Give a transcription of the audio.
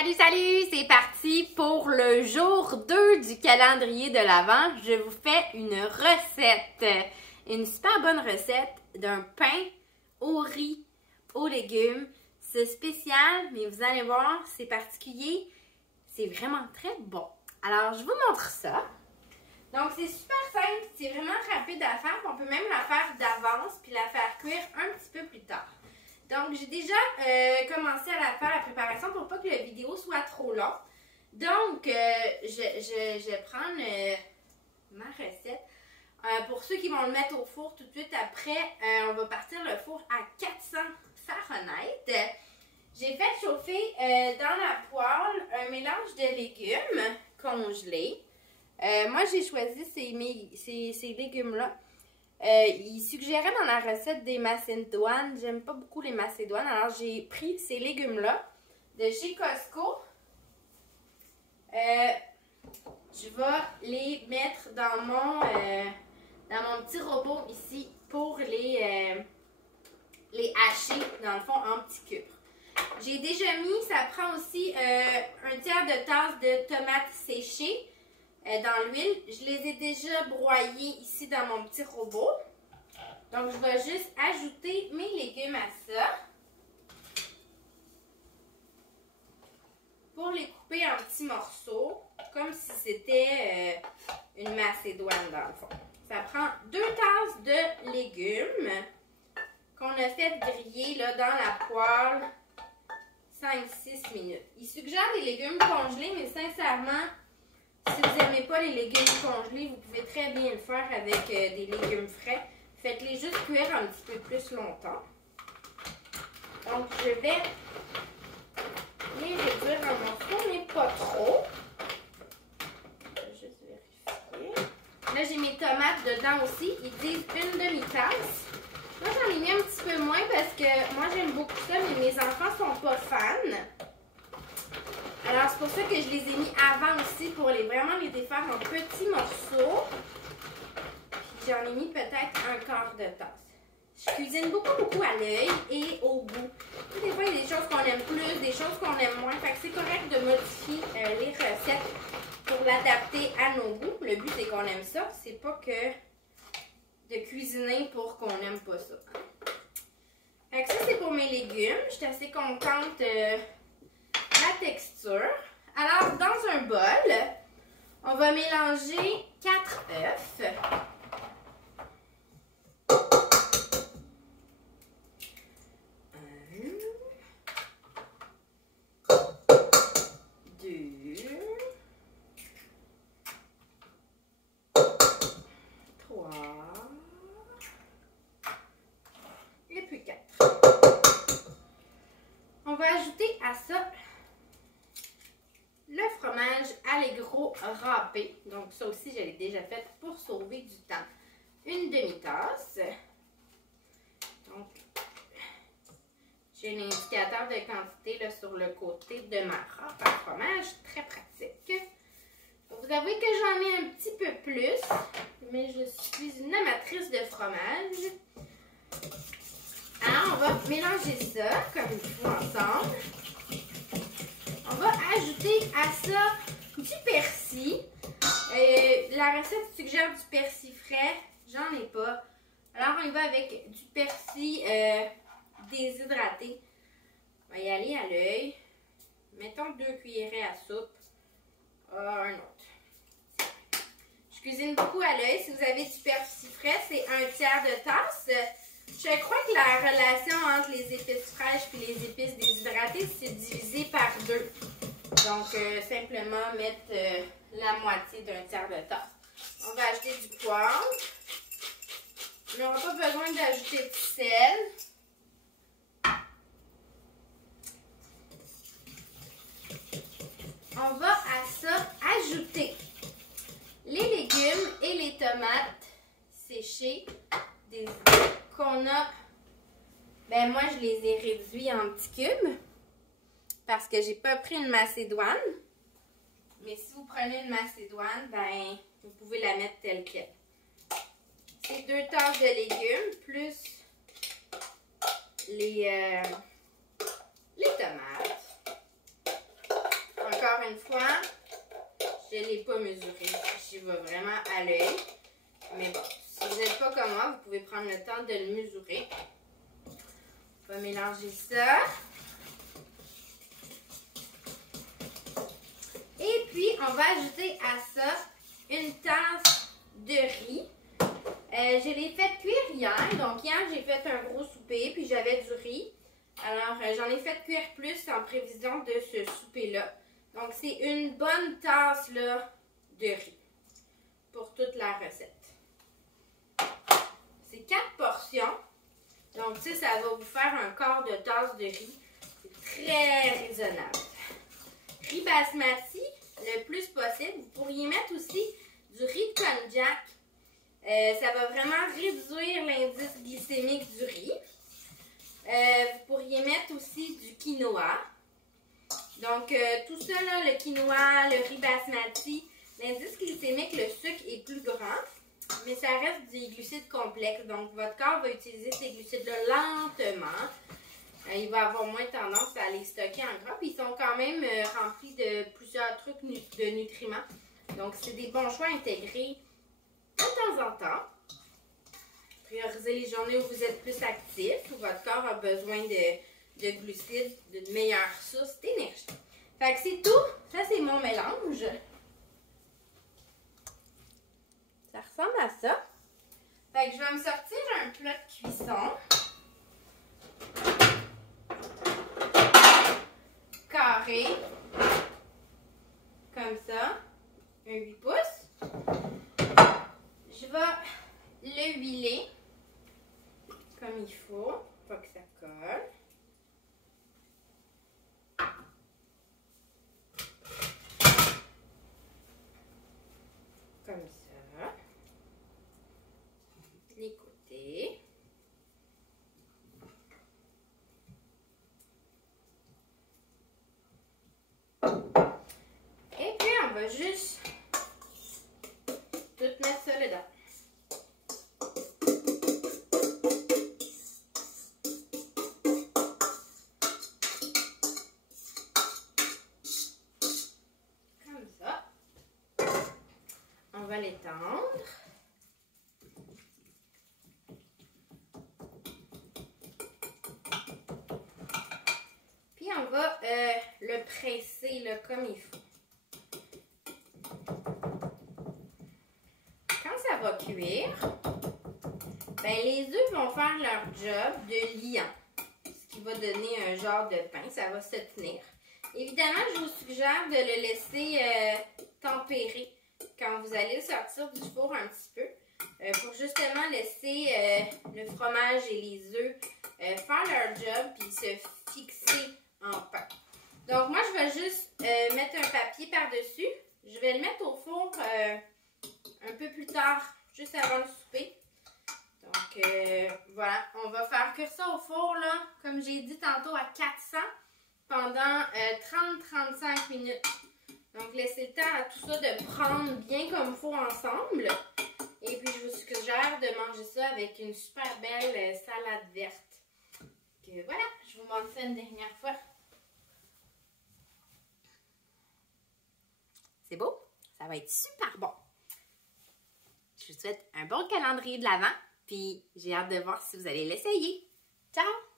Salut, salut! C'est parti pour le jour 2 du calendrier de l'Avent. Je vous fais une recette, une super bonne recette d'un pain au riz, aux légumes. C'est spécial, mais vous allez voir, c'est particulier. C'est vraiment très bon. Alors, je vous montre ça. Donc, c'est super simple, c'est vraiment rapide à faire. On peut même la faire d'avance puis la faire cuire un petit peu plus tard. Donc, j'ai déjà commencé à la faire, la préparation, pour pas que la vidéo soit trop longue. Donc, je vais prendre ma recette. Pour ceux qui vont le mettre au four tout de suite après, on va partir le four à 400 Fahrenheit. J'ai fait chauffer dans la poêle un mélange de légumes congelés. Moi, j'ai choisi ces légumes-là. Il suggérait dans la recette des macédoines. J'aime pas beaucoup les macédoines. Alors, j'ai pris ces légumes-là de chez Costco. Je vais les mettre dans mon petit robot ici pour les hacher, dans le fond, en petits cubes. J'ai déjà mis, ça prend aussi un tiers de tasse de tomates séchées. Dans l'huile. Je les ai déjà broyés ici dans mon petit robot. Donc, je vais juste ajouter mes légumes à ça. Pour les couper en petits morceaux, comme si c'était une macédoine dans le fond. Ça prend 2 tasses de légumes qu'on a fait griller là, dans la poêle 5-6 minutes. Il suggère des légumes congelés, mais sincèrement, si vous n'aimez pas les légumes congelés, vous pouvez très bien le faire avec des légumes frais. Faites-les juste cuire un petit peu plus longtemps. Donc, je vais les réduire en morceaux, mais pas trop. Je vais juste vérifier. Là, j'ai mes tomates dedans aussi. Ils disent une demi-tasse. Moi, j'en ai mis un petit peu moins parce que moi, j'aime beaucoup ça, mais mes enfants sont pas fans. Alors, c'est pour ça que je les ai mis avant aussi pour vraiment les défaire en petits morceaux. Puis j'en ai mis peut-être un quart de tasse. Je cuisine beaucoup à l'œil et au goût. Des fois, il y a des choses qu'on aime plus, des choses qu'on aime moins. Fait que c'est correct de modifier les recettes pour l'adapter à nos goûts. Le but, c'est qu'on aime ça. C'est pas que de cuisiner pour qu'on n'aime pas ça. Fait que ça, c'est pour mes légumes. Je suis assez contente la texture. Alors, dans un bol, on va mélanger 4 œufs. 2, 3 et puis 4. On va ajouter à ça le fromage Allegro râpé. Donc, ça aussi, je l'ai déjà fait pour sauver du temps. Une demi-tasse. Donc, j'ai l'indicateur de quantité là, sur le côté de ma râpe à fromage. Très pratique. Vous avouez que j'en mets un petit peu plus, mais je suis une amatrice de fromage. Alors, on va mélanger ça comme il faut ensemble. On va ajouter à ça du persil. La recette suggère du persil frais. J'en ai pas. Alors, on y va avec du persil déshydraté. On va y aller à l'œil. Mettons 2 cuillerées à soupe. Un autre. Je cuisine beaucoup à l'œil. Si vous avez du persil frais, c'est un tiers de tasse. Je crois que la relation entre les épices fraîches et les épices déshydratées, c'est divisé par 2. Donc, simplement mettre la moitié d'un tiers de tasse. On va ajouter du poivre. On n'aura pas besoin d'ajouter du sel. On va à ça ajouter les légumes et les tomates séchées qu'on a. Ben moi, je les ai réduits en petits cubes parce que j'ai pas pris une macédoine. Mais si vous prenez une macédoine, ben vous pouvez la mettre telle quelle. C'est 2 tasses de légumes plus les tomates. une fois, je ne l'ai pas mesuré. J'y vais vraiment à l'œil. Mais bon, si vous n'êtes pas comme moi, vous pouvez prendre le temps de le mesurer. On va mélanger ça. Et puis, on va ajouter à ça une tasse de riz. Je l'ai fait cuire hier. Donc, hier, j'ai fait un gros souper, puis j'avais du riz. Alors, j'en ai fait cuire plus en prévision de ce souper-là. Donc, c'est une bonne tasse là, de riz pour toute la recette. C'est 4 portions. Donc, ça va vous faire un quart de tasse de riz. C'est très raisonnable. Riz basmati, le plus possible. Vous pourriez mettre aussi du riz de konjac. Ça va vraiment réduire l'indice glycémique du riz. Vous pourriez mettre aussi du quinoa. Donc, tout ça, là, le quinoa, le riz basmati, l'indice glycémique, le sucre est plus grand, mais ça reste des glucides complexes. Donc, votre corps va utiliser ces glucides-là lentement. Il va avoir moins tendance à les stocker en gras. Puis, ils sont quand même remplis de plusieurs trucs de nutriments. Donc, c'est des bons choix intégrés de temps en temps. Priorisez les journées où vous êtes plus actif, où votre corps a besoin de glucides, de meilleures sources d'énergie. Fait que c'est tout. Ça, c'est mon mélange. Ça ressemble à ça. Fait que je vais me sortir un plat de cuisson. Carré. Comme ça. Un 8 pouces. Je vais le huiler comme il faut. Pas que ça colle. Comme ça. Les côtés. Et puis, on va juste tout mettre ça dedans. Comme ça. On va l'étendre. Puis on va le presser là, comme il faut. Quand ça va cuire, ben, les œufs vont faire leur job de liant, ce qui va donner un genre de pain. Ça va se tenir. Évidemment, je vous suggère de le laisser tempérer quand vous allez le sortir du four un petit peu pour justement laisser le fromage et les œufs faire leur job puis se fixer en pain. Donc, moi, je vais juste mettre un papier par-dessus. Je vais le mettre au four un peu plus tard, juste avant le souper. Donc, voilà, on va faire cuire ça au four, là, comme j'ai dit tantôt, à 400 pendant 30-35 minutes. Donc, laissez le temps à tout ça de prendre bien comme il faut ensemble. Et puis, je vous suggère de manger ça avec une super belle salade verte. Donc, voilà, je vous montre ça une dernière fois. C'est beau? Ça va être super bon. Je vous souhaite un bon calendrier de l'Avent. Puis, j'ai hâte de voir si vous allez l'essayer. Ciao!